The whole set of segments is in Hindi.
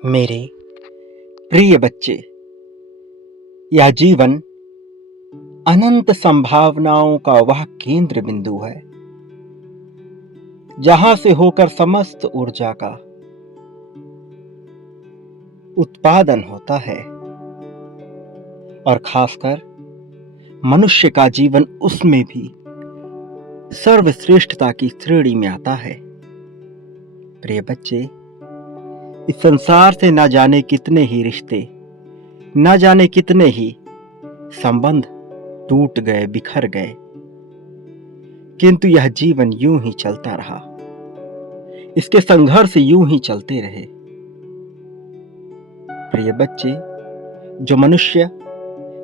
मेरे प्रिय बच्चे, यह जीवन अनंत संभावनाओं का वह केंद्र बिंदु है जहां से होकर समस्त ऊर्जा का उत्पादन होता है और खासकर मनुष्य का जीवन उसमें भी सर्वश्रेष्ठता की श्रेणी में आता है। प्रिय बच्चे, इस संसार से न जाने कितने ही रिश्ते, न जाने कितने ही संबंध टूट गए, बिखर गए, किंतु यह जीवन यूं ही चलता रहा। इसके संघर्ष यूं ही चलते रहे। प्रिय बच्चे, जो मनुष्य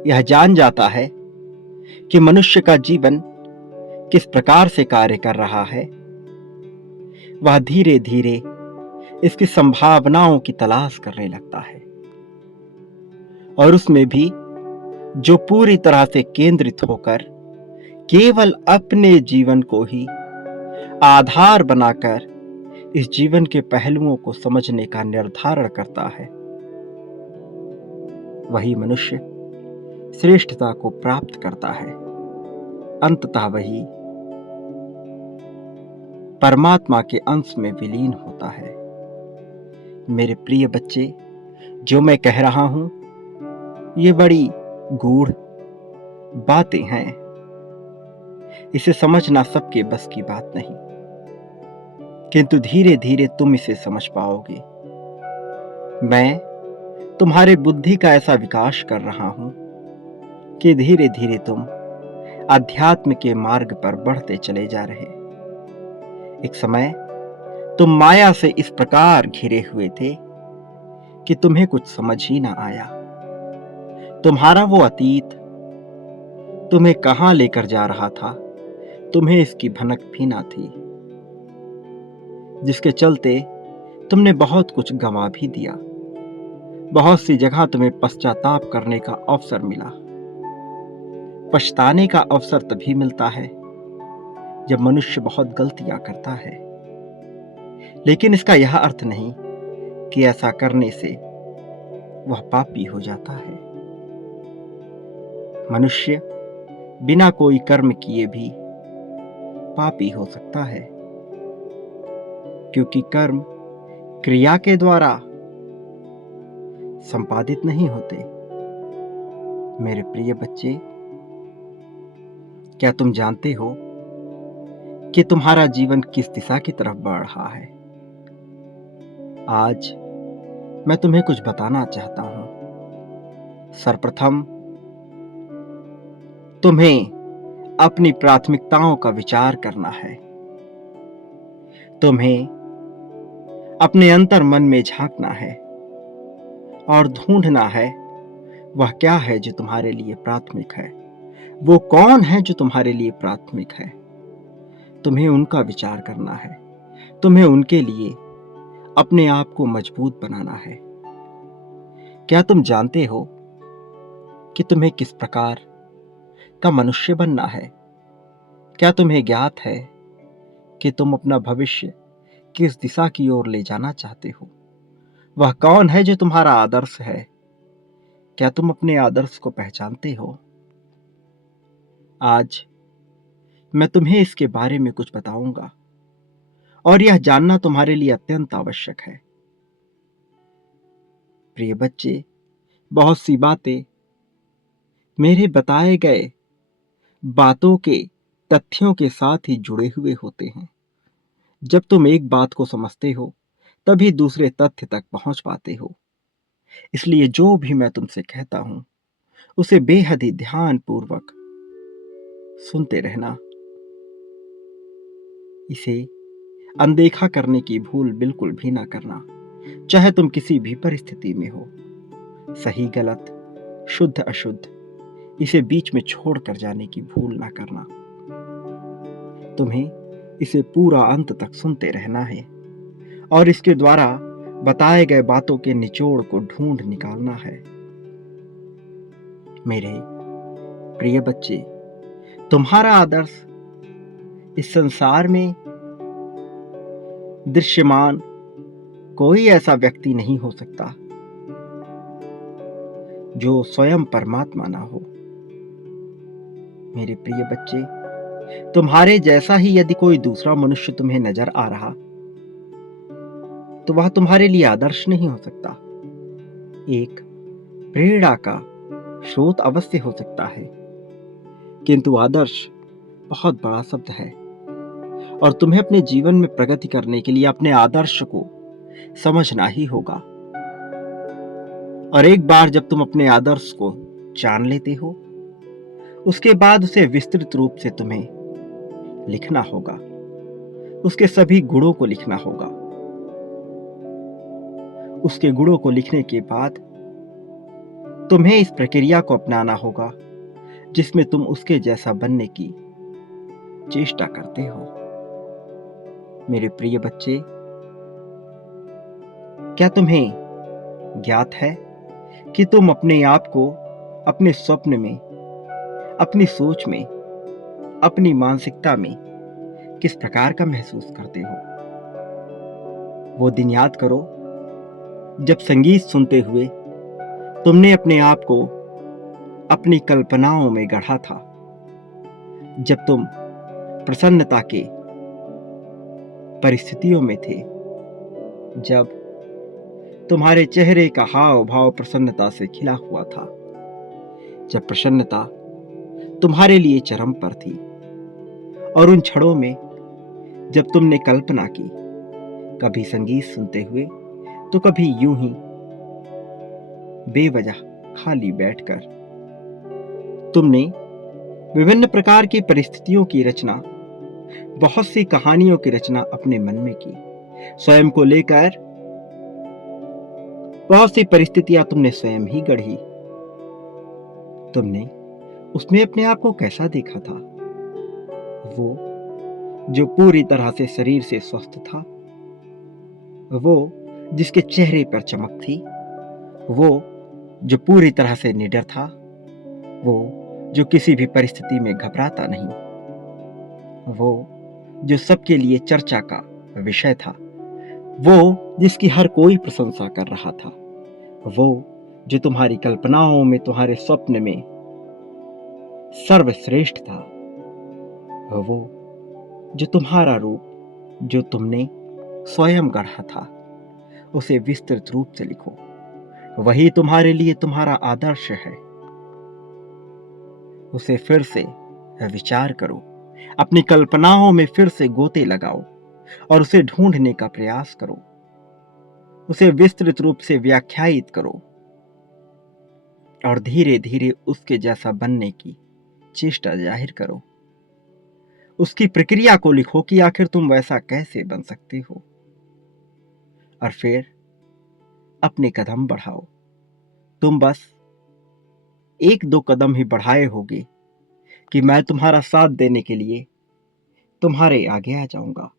यह जान जाता है कि मनुष्य का जीवन किस प्रकार से कार्य कर रहा है, वह धीरे धीरे इसकी संभावनाओं की तलाश करने लगता है और उसमें भी जो पूरी तरह से केंद्रित होकर केवल अपने जीवन को ही आधार बनाकर इस जीवन के पहलुओं को समझने का निर्धारण करता है, वही मनुष्य श्रेष्ठता को प्राप्त करता है। अंततः वही परमात्मा के अंश में विलीन होता है। मेरे प्रिय बच्चे, जो मैं कह रहा हूं ये बड़ी गूढ़ बातें हैं। इसे समझना सबके बस की बात नहीं, किंतु धीरे धीरे तुम इसे समझ पाओगे। मैं तुम्हारे बुद्धि का ऐसा विकास कर रहा हूं कि धीरे धीरे तुम अध्यात्म के मार्ग पर बढ़ते चले जा रहे। एक समय तुम माया से इस प्रकार घिरे हुए थे कि तुम्हें कुछ समझ ही ना आया। तुम्हारा वो अतीत तुम्हें कहां लेकर जा रहा था, तुम्हें इसकी भनक भी ना थी, जिसके चलते तुमने बहुत कुछ गंवा भी दिया। बहुत सी जगह तुम्हें पश्चाताप करने का अवसर मिला। पछताने का अवसर तभी मिलता है जब मनुष्य बहुत गलतियां करता है, लेकिन इसका यह अर्थ नहीं कि ऐसा करने से वह पापी हो जाता है। मनुष्य बिना कोई कर्म किए भी पापी हो सकता है, क्योंकि कर्म क्रिया के द्वारा संपादित नहीं होते। मेरे प्रिय बच्चे, क्या तुम जानते हो कि तुम्हारा जीवन किस दिशा की तरफ बढ़ रहा है? आज मैं तुम्हें कुछ बताना चाहता हूं। सर्वप्रथम तुम्हें अपनी प्राथमिकताओं का विचार करना है। तुम्हें अपने अंतर मन में झांकना है और ढूंढना है वह क्या है जो तुम्हारे लिए प्राथमिक है, वो कौन है जो तुम्हारे लिए प्राथमिक है। तुम्हें उनका विचार करना है। तुम्हें उनके लिए अपने आप को मजबूत बनाना है। क्या तुम जानते हो कि तुम्हें किस प्रकार का मनुष्य बनना है? क्या तुम्हें ज्ञात है कि तुम अपना भविष्य किस दिशा की ओर ले जाना चाहते हो? वह कौन है जो तुम्हारा आदर्श है? क्या तुम अपने आदर्श को पहचानते हो? आज मैं तुम्हें इसके बारे में कुछ बताऊंगा और यह जानना तुम्हारे लिए अत्यंत आवश्यक है। प्रिय बच्चे, बहुत सी बातें मेरे बताए गए बातों के तथ्यों के साथ ही जुड़े हुए होते हैं। जब तुम एक बात को समझते हो तभी दूसरे तथ्य तक पहुंच पाते हो। इसलिए जो भी मैं तुमसे कहता हूं उसे बेहद ही ध्यान पूर्वक सुनते रहना। इसे अनदेखा करने की भूल बिल्कुल भी ना करना, चाहे तुम किसी भी परिस्थिति में हो। सही गलत, शुद्ध अशुद्ध, इसे बीच में छोड़कर जाने की भूल ना करना। तुम्हें इसे पूरा अंत तक सुनते रहना है और इसके द्वारा बताए गए बातों के निचोड़ को ढूंढ निकालना है। मेरे प्रिय बच्चे, तुम्हारा आदर्श इस संसार में दृश्यमान कोई ऐसा व्यक्ति नहीं हो सकता जो स्वयं परमात्मा ना हो। मेरे प्रिय बच्चे, तुम्हारे जैसा ही यदि कोई दूसरा मनुष्य तुम्हें नजर आ रहा तो वह तुम्हारे लिए आदर्श नहीं हो सकता। एक प्रेरणा का स्रोत अवश्य हो सकता है, किंतु आदर्श बहुत बड़ा शब्द है और तुम्हें अपने जीवन में प्रगति करने के लिए अपने आदर्श को समझना ही होगा। और एक बार जब तुम अपने आदर्श को जान लेते हो, उसके बाद उसे विस्तृत रूप से तुम्हें लिखना होगा, उसके सभी गुणों को लिखना होगा। उसके गुणों को लिखने के बाद तुम्हें इस प्रक्रिया को अपनाना होगा जिसमें तुम उसके जैसा बनने की चेष्टा करते हो। मेरे प्रिय बच्चे, क्या तुम्हें ज्ञात है कि तुम अपने आप को अपने स्वप्न में, अपनी सोच में, अपनी मानसिकता में किस प्रकार का महसूस करते हो? वो दिन याद करो जब संगीत सुनते हुए तुमने अपने आप को अपनी कल्पनाओं में गढ़ा था, जब तुम प्रसन्नता के परिस्थितियों में थे, जब तुम्हारे चेहरे का हाव भाव प्रसन्नता से खिला हुआ था, जब प्रसन्नता तुम्हारे लिए चरम पर थी। और उन क्षणों में जब तुमने कल्पना की, कभी संगीत सुनते हुए तो कभी यूं ही बेवजह खाली बैठकर, तुमने विभिन्न प्रकार की परिस्थितियों की रचना, बहुत सी कहानियों की रचना अपने मन में की। स्वयं को लेकर बहुत सी परिस्थितियां तुमने स्वयं ही गढ़ी। तुमने उसमें अपने आप को कैसा देखा था? वो जो पूरी तरह से शरीर से स्वस्थ था, वो जिसके चेहरे पर चमक थी, वो जो पूरी तरह से निडर था, वो जो किसी भी परिस्थिति में घबराता नहीं, वो जो सबके लिए चर्चा का विषय था, वो जिसकी हर कोई प्रशंसा कर रहा था, वो जो तुम्हारी कल्पनाओं में, तुम्हारे स्वप्न में सर्वश्रेष्ठ था, वो जो तुम्हारा रूप, जो तुमने स्वयं गढ़ा था, उसे विस्तृत रूप से लिखो। वही तुम्हारे लिए तुम्हारा आदर्श है। उसे फिर से विचार करो, अपनी कल्पनाओं में फिर से गोते लगाओ और उसे ढूंढने का प्रयास करो। उसे विस्तृत रूप से व्याख्यायित करो और धीरे धीरे उसके जैसा बनने की चेष्टा जाहिर करो। उसकी प्रक्रिया को लिखो कि आखिर तुम वैसा कैसे बन सकते हो, और फिर अपने कदम बढ़ाओ। तुम बस एक दो कदम ही बढ़ाए होगे कि मैं तुम्हारा साथ देने के लिए तुम्हारे आगे आ जाऊंगा,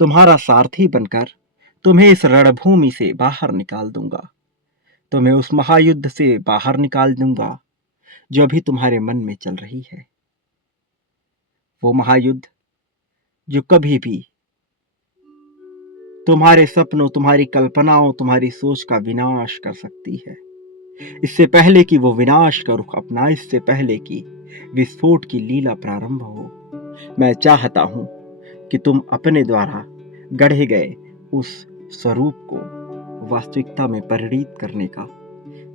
तुम्हारा सारथी बनकर तुम्हें इस रणभूमि से बाहर निकाल दूंगा, तुम्हें उस महायुद्ध से बाहर निकाल दूंगा जो अभी तुम्हारे मन में चल रही है। वो महायुद्ध जो कभी भी तुम्हारे सपनों, तुम्हारी कल्पनाओं, तुम्हारी सोच का विनाश कर सकती है। इससे पहले कि वो विनाश का रुख अपना, इससे पहले कि विस्फोट की लीला प्रारंभ हो, मैं चाहता हूं कि तुम अपने द्वारा गढ़े गए उस स्वरूप को वास्तविकता में परिणित करने का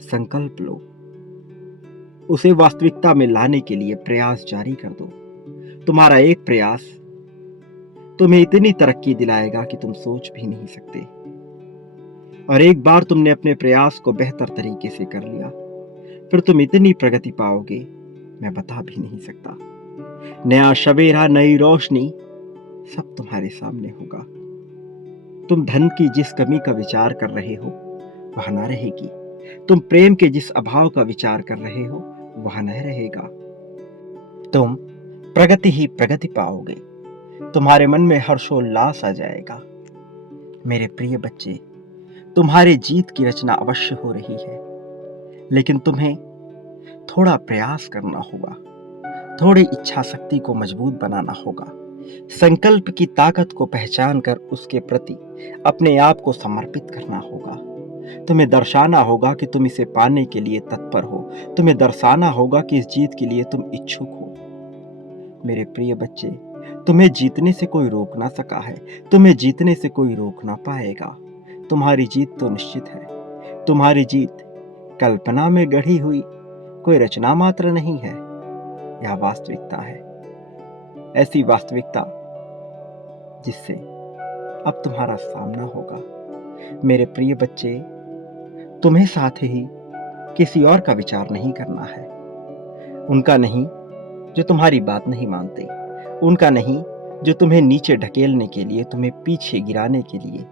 संकल्प लो। उसे वास्तविकता में लाने के लिए प्रयास जारी कर दो। तुम्हारा एक प्रयास तुम्हें इतनी तरक्की दिलाएगा कि तुम सोच भी नहीं सकते। और एक बार तुमने अपने प्रयास को बेहतर तरीके से कर लिया, फिर तुम इतनी प्रगति पाओगे मैं बता भी नहीं सकता। नया सवेरा, नई रोशनी सब तुम्हारे सामने होगा। तुम धन की जिस कमी का विचार कर रहे हो वह न रहेगी। तुम प्रेम के जिस अभाव का विचार कर रहे हो वह न रहेगा। तुम प्रगति ही प्रगति पाओगे। तुम्हारे मन में हर्षोल्लास आ जाएगा। मेरे प्रिय बच्चे, तुम्हारे जीत की रचना अवश्य हो रही है, लेकिन तुम्हें थोड़ा प्रयास करना होगा, थोड़ी इच्छा शक्ति को मजबूत बनाना होगा। संकल्प की ताकत को पहचान कर उसके प्रति अपने आप को समर्पित करना होगा। तुम्हें दर्शाना होगा कि तुम इसे पाने के लिए तत्पर हो। तुम्हें दर्शाना होगा कि इस जीत के लिए तुम इच्छुक हो। मेरे प्रिय बच्चे, तुम्हें जीतने से कोई रोक ना सका है। तुम्हें जीतने से कोई रोक ना पाएगा। तुम्हारी जीत तो निश्चित है। तुम्हारी जीत कल्पना में गढ़ी हुई कोई रचना मात्र नहीं है, यह वास्तविकता है। ऐसी वास्तविकता जिससे अब तुम्हारा सामना होगा। मेरे प्रिय बच्चे, तुम्हें साथ ही किसी और का विचार नहीं करना है। उनका नहीं जो तुम्हारी बात नहीं मानते, उनका नहीं जो तुम्हें नीचे ढकेलने के लिए, तुम्हें पीछे गिराने के लिए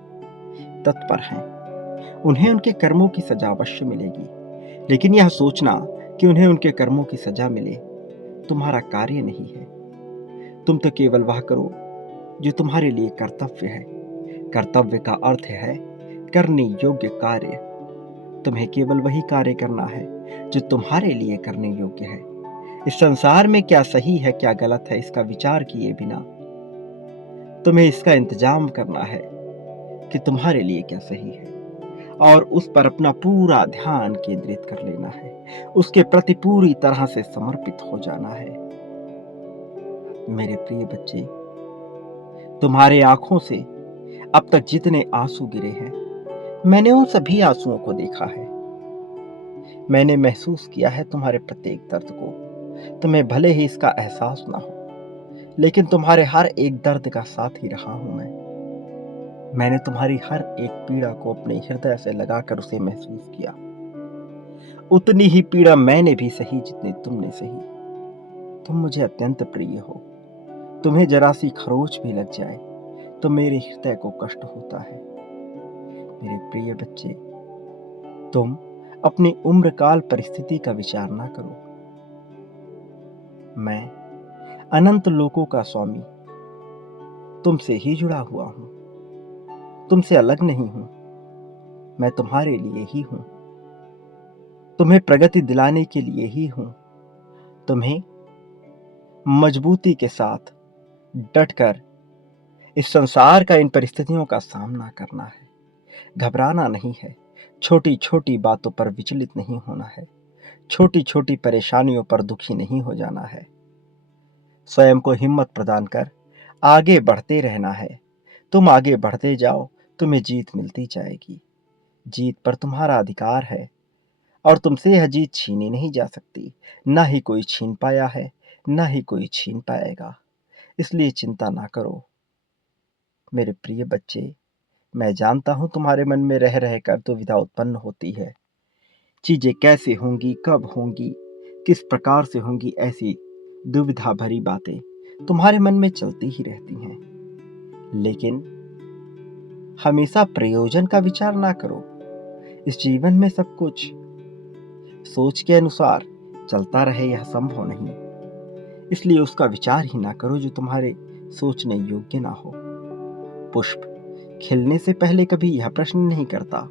तत्पर हैं। उन्हें उनके कर्मों की सजा अवश्य मिलेगी, लेकिन यह सोचना कि उन्हें उनके कर्मों की सजा मिले तुम्हारा कार्य नहीं है। तुम तो केवल वह करो जो तुम्हारे लिए कर्तव्य है। कर्तव्य का अर्थ है करने योग्य कार्य। तुम्हें केवल वही कार्य करना है जो तुम्हारे लिए करने योग्य है। इस संसार में क्या सही है क्या गलत है इसका विचार किए बिना तुम्हें इसका इंतजाम करना है कि तुम्हारे लिए क्या सही है, और उस पर अपना पूरा ध्यान केंद्रित कर लेना है। उसके प्रति पूरी तरह से समर्पित हो जाना है। मेरे प्रिय बच्चे, तुम्हारे आंखों से अब तक जितने आंसू गिरे हैं, मैंने उन सभी आंसुओं को देखा है। मैंने महसूस किया है तुम्हारे प्रत्येक दर्द को। तुम्हें भले ही इसका एहसास ना हो, लेकिन तुम्हारे हर एक दर्द का साथ ही रहा हूं मैंने तुम्हारी हर एक पीड़ा को अपने हृदय से लगाकर उसे महसूस किया। उतनी ही पीड़ा मैंने भी सही जितनी तुमने सही। तुम मुझे अत्यंत प्रिय हो। तुम्हें जरा सी खरोच भी लग जाए तो मेरे हृदय को कष्ट होता है। मेरे प्रिय बच्चे, तुम अपनी उम्र काल परिस्थिति का विचार ना करो। मैं अनंत लोकों का स्वामी तुमसे ही जुड़ा हुआ हूं। तुमसे अलग नहीं हूं। मैं तुम्हारे लिए ही हूं। तुम्हें प्रगति दिलाने के लिए ही हूं। तुम्हें मजबूती के साथ डटकर इस संसार का इन परिस्थितियों का सामना करना है। घबराना नहीं है। छोटी छोटी बातों पर विचलित नहीं होना है। छोटी छोटी परेशानियों पर दुखी नहीं हो जाना है। स्वयं को हिम्मत प्रदान कर आगे बढ़ते रहना है। तुम आगे बढ़ते जाओ, तुम्हें जीत मिलती जाएगी। जीत पर तुम्हारा अधिकार है और तुमसे यह जीत छीनी नहीं जा सकती। ना ही कोई छीन पाया है, ना ही कोई छीन पाएगा। इसलिए चिंता ना करो। मेरे प्रिय बच्चे, मैं जानता हूं तुम्हारे मन में रह रहकर दुविधा उत्पन्न होती है। चीजें कैसे होंगी, कब होंगी, किस प्रकार से होंगी, ऐसी दुविधा भरी बातें तुम्हारे मन में चलती ही रहती हैं। लेकिन हमेशा प्रयोजन का विचार ना करो। इस जीवन में सब कुछ सोच के अनुसार चलता रहे यह संभव नहीं। इसलिए उसका विचार ही ना करो जो तुम्हारे सोचने योग्य ना हो। पुष्प खिलने से पहले कभी यह प्रश्न नहीं करता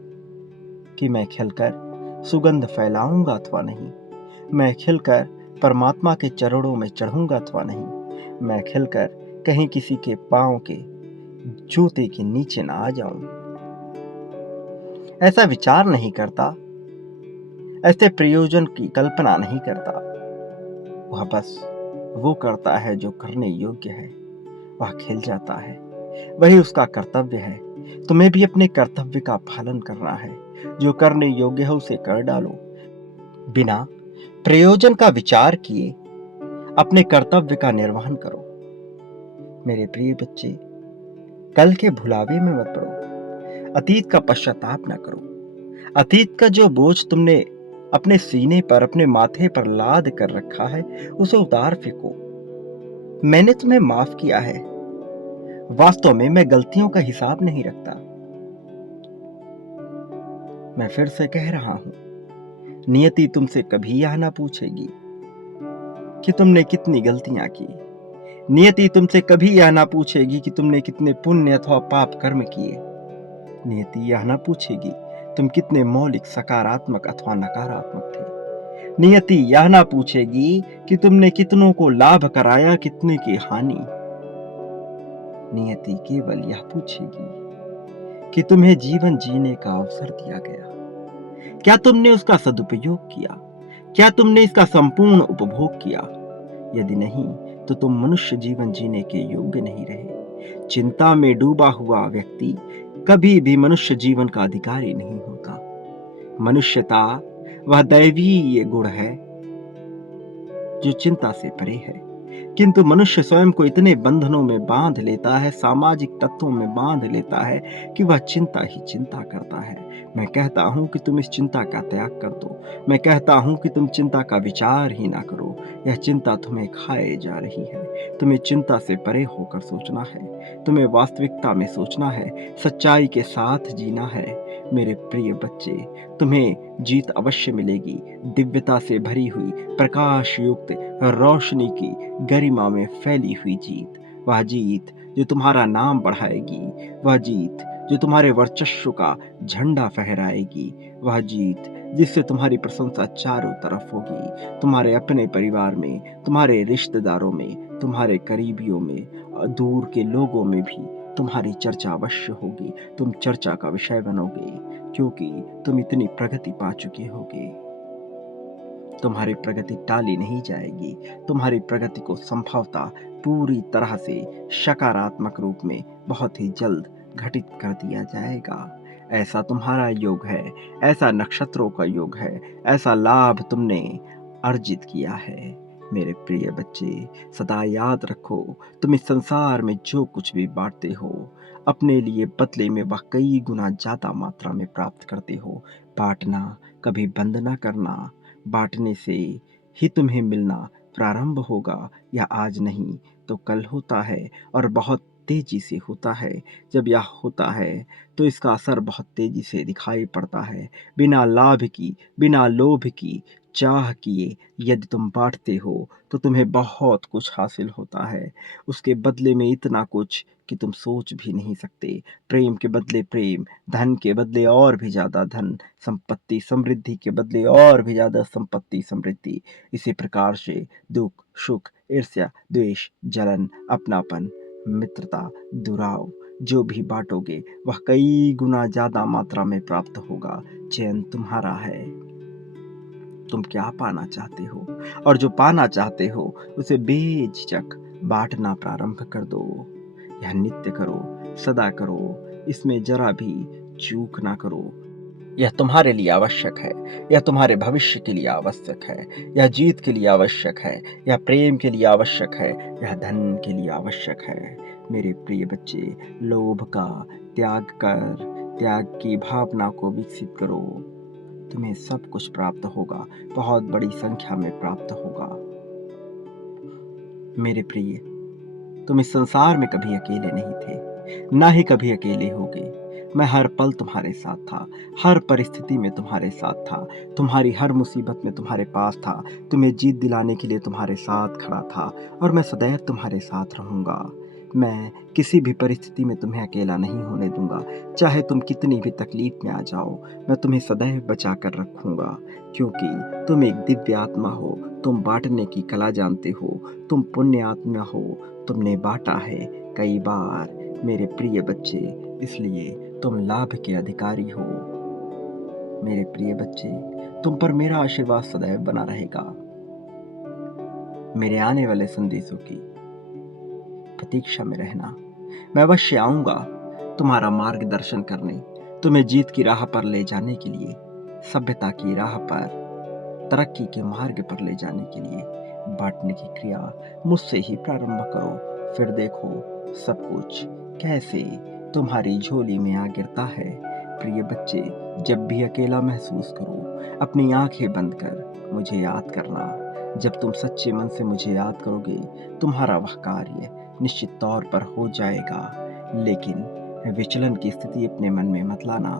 कि मैं खिलकर सुगंध फैलाऊंगा अथवा नहीं। मैं खिलकर परमात्मा के चरणों में चढ़ूंगा अथवा नहीं। मैं खिलकर कहीं किसी के पांव के जूते के नीचे ना आ जाऊं। ऐसा विचार नहीं करता, ऐसे प्रयोजन की कल्पना नहीं करता। वह बस वो करता है जो करने योग्य है। वह खिल जाता है, वही उसका कर्तव्य है। तुम्हें भी अपने कर्तव्य का पालन करना है। जो करने योग्य है उसे कर डालो। बिना प्रयोजन का विचार किए अपने कर्तव्य का निर्वहन करो। मेरे प्रिय बच्चे, कल के भुलावे में मत पड़ो। अतीत का पश्चाताप न करो। अतीत का जो बोझ तुमने अपने सीने पर, अपने माथे पर लाद कर रखा है, उसे उतार फेंको। मैंने तुम्हें माफ किया है। वास्तव में मैं गलतियों का हिसाब नहीं रखता। मैं फिर से कह रहा हूं, नियति तुमसे कभी यह ना पूछेगी कि तुमने कितनी गलतियां की। नियति तुमसे कभी यह ना पूछेगी कि तुमने कितने पुण्य अथवा पाप कर्म किए। नियति यह ना पूछेगी तुम कितने मौलिक, सकारात्मक अथवा नकारात्मक थे। नियति यह ना पूछेगी कि तुमने कितनों को लाभ कराया, कितने की हानि। नियति केवल यह पूछेगी कि तुम्हें जीवन जीने का अवसर दिया गया, क्या तुमने उसका सदुपयोग किया? क्या तुमने इसका संपूर्ण उपभोग किया? यदि नहीं, तो तुम मनुष्य जीवन जीने के योग्य नहीं रहे। चिंता में डूबा हुआ व्यक्ति कभी भी मनुष्य जीवन का अधिकारी नहीं होता। मनुष्यता वह दैवीय गुण है जो चिंता से परे है, किंतु मनुष्य स्वयं को इतने बंधनों में बांध लेता है, सामाजिक तत्वों में बांध लेता है कि वह चिंता ही चिंता करता है। मैं कहता हूं कि तुम इस चिंता का त्याग कर दो। मैं कहता हूं कि तुम चिंता का विचार ही ना करो। यह चिंता तुम्हें खाए जा रही है। तुम्हें चिंता से परे होकर सोचना है। तुम्हें वास्तविकता में सोचना है, सच्चाई के साथ जीना है। मेरे प्रिय बच्चे, तुम्हें जीत अवश्य मिलेगी। दिव्यता से भरी हुई, प्रकाश युक्त रोशनी की गरिमा में फैली हुई जीत। वह जीत जो तुम्हारा नाम बढ़ाएगी, वह जीत जो तुम्हारे वर्चस्व का झंडा फहराएगी, वह जीत जिससे तुम्हारी प्रशंसा चारों तरफ होगी। तुम्हारे अपने परिवार में, तुम्हारे रिश्तेदारों में, तुम्हारे करीबियों में, दूर के लोगों में भी तुम्हारी चर्चा अवश्य होगी। तुम चर्चा का विषय बनोगे, क्योंकि तुम इतनी प्रगति पा चुके होगे। तुम्हारी प्रगति टाली नहीं जाएगी। तुम्हारी प्रगति को संभवतः पूरी तरह से सकारात्मक रूप में बहुत ही जल्द घटित कर दिया जाएगा। ऐसा तुम्हारा योग है, ऐसा नक्षत्रों का योग है, ऐसा लाभ तुमने अर्जित किया है। मेरे प्रिय बच्चे, सदा याद रखो, तुम इस संसार में जो कुछ भी बांटते हो, अपने लिए बदले में वह कई गुना ज्यादा मात्रा में प्राप्त करते हो। बांटना कभी बंद न करना। बांटने से ही तुम्हें मिलना प्रारंभ होगा। यह आज नहीं तो कल होता है, और बहुत तेजी से होता है। जब यह होता है तो इसका असर बहुत तेजी से दिखाई पड़ता है। बिना लाभ की, बिना लोभ की, चाह किए यदि तुम बांटते हो तो तुम्हें बहुत कुछ हासिल होता है। उसके बदले में इतना कुछ कि तुम सोच भी नहीं सकते। प्रेम के बदले प्रेम, धन के बदले और भी ज्यादा धन, संपत्ति समृद्धि के बदले और भी ज्यादा संपत्ति समृद्धि। इसी प्रकार से दुख, सुख, ईर्ष्या, द्वेष, जलन, अपनापन, मित्रता, दुराव, जो भी बांटोगे वह कई गुना ज्यादा मात्रा में प्राप्त होगा। चयन तुम्हारा है। तुम क्या पाना चाहते हो, और जो पाना चाहते हो उसे बेझिझक बांटना प्रारंभ कर दो। यह नित्य करो, सदा करो, इसमें जरा भी चूक ना करो। यह तुम्हारे लिए आवश्यक है। यह तुम्हारे भविष्य के लिए आवश्यक है। यह जीत के लिए आवश्यक है। यह प्रेम के लिए आवश्यक है। यह धन के लिए आवश्यक है। मेरे प्रिय बच्चे, लोभ का त्याग कर त्याग की भावना को विकसित करो। तुम्हें सब कुछ प्राप्त होगा, बहुत बड़ी संख्या में प्राप्त होगा। मेरे प्रिय, तुम इस संसार में कभी अकेले नहीं थे, ना ही कभी अकेले होगे। मैं हर पल तुम्हारे साथ था, हर परिस्थिति में तुम्हारे साथ था, तुम्हारी हर मुसीबत में तुम्हारे पास था, तुम्हें जीत दिलाने के लिए तुम्हारे साथ खड़ा था, और मैं सदैव तुम्हारे साथ रहूंगा। मैं किसी भी परिस्थिति में तुम्हें अकेला नहीं होने दूंगा। चाहे तुम कितनी भी तकलीफ में आ जाओ, मैं तुम्हें सदैव बचा कर रखूंगा, क्योंकि तुम एक दिव्य आत्मा हो। तुम बांटने की कला जानते हो, तुम पुण्य आत्मा हो, तुमने बांटा है कई बार। मेरे प्रिय बच्चे, इसलिए तुम लाभ के अधिकारी हो। मेरे प्रिय बच्चे, तुम पर मेरा आशीर्वाद सदैव बना रहेगा। मेरे आने वाले संदेशों की प्रतीक्षा में रहना। मैं अवश्य आऊंगा तुम्हारा मार्गदर्शन करने, तुम्हें जीत की राह पर ले जाने के लिए, सभ्यता की राह पर, तरक्की के मार्ग पर ले जाने के लिए। बांटने की क्रिया मुझसे ही प्रारंभ करो, फिर देखो सब कुछ कैसे तुम्हारी झोली में आ गिरता है। प्रिय बच्चे, जब भी अकेला महसूस करो, अपनी आंखें बंद कर मुझे याद करना। जब तुम सच्चे मन से मुझे याद करोगे, तुम्हारा वह कार्य निश्चित तौर पर हो जाएगा। लेकिन विचलन की स्थिति अपने मन में मत लाना,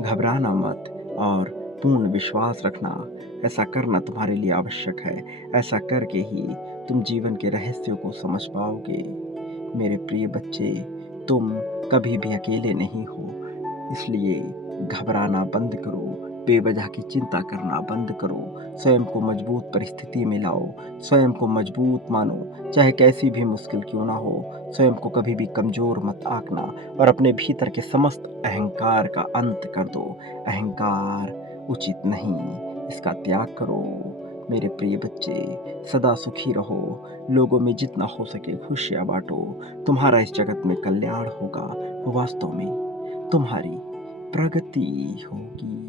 घबराना मत, और पूर्ण विश्वास रखना। ऐसा करना तुम्हारे लिए आवश्यक है। ऐसा करके ही तुम जीवन के रहस्यों को समझ पाओगे। मेरे प्रिय बच्चे, तुम कभी भी अकेले नहीं हो, इसलिए घबराना बंद करो, बेवजह की चिंता करना बंद करो। स्वयं को मजबूत परिस्थिति में लाओ। स्वयं को मजबूत मानो, चाहे कैसी भी मुश्किल क्यों ना हो। स्वयं को कभी भी कमज़ोर मत आंकना और अपने भीतर के समस्त अहंकार का अंत कर दो। अहंकार उचित नहीं, इसका त्याग करो। मेरे प्रिय बच्चे, सदा सुखी रहो। लोगों में जितना हो सके खुशियाँ बाँटो। तुम्हारा इस जगत में कल्याण होगा। वास्तव में तुम्हारी प्रगति होगी।